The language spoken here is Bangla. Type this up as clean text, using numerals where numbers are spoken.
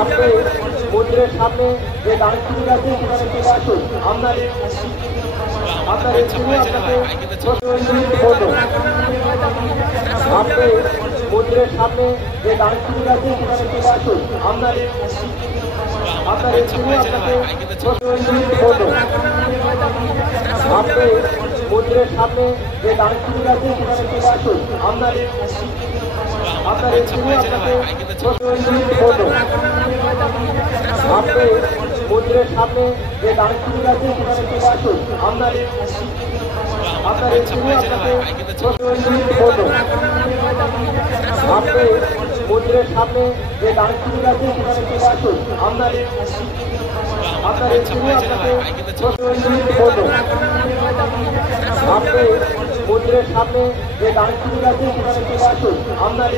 আপনি মন্দিরের সামনে যে দাঁড়িয়ে আছে সেখানে চলে আসুন। আপনার স্ত্রী আপনাকে আপনি মন্দিরের সামনে যে দাঁড়িয়ে আছে সেখানে চলে আসুন। আপনার স্ত্রী আপনাকে আপনি মন্দিরের সামনে যে দাঁড়িয়ে আছে সেখানে চলে আসুন। আপনার স্ত্রী আপনাকে আপনি মন্দিরের সামনে যে দাঁড়িয়ে আছে সেখানে চলে আসুন। আপনার স্ত্রী আপনাকে আপনি মন্দিরের সামনে যে দাঁড়িয়ে আছে সেখানে চলে আসুন। আপনার স্ত্রী আপনাকে আপনি মন্দিরের সামনে যে দাঁড়িয়ে আছে সেখানে চলে আসুন। আপনার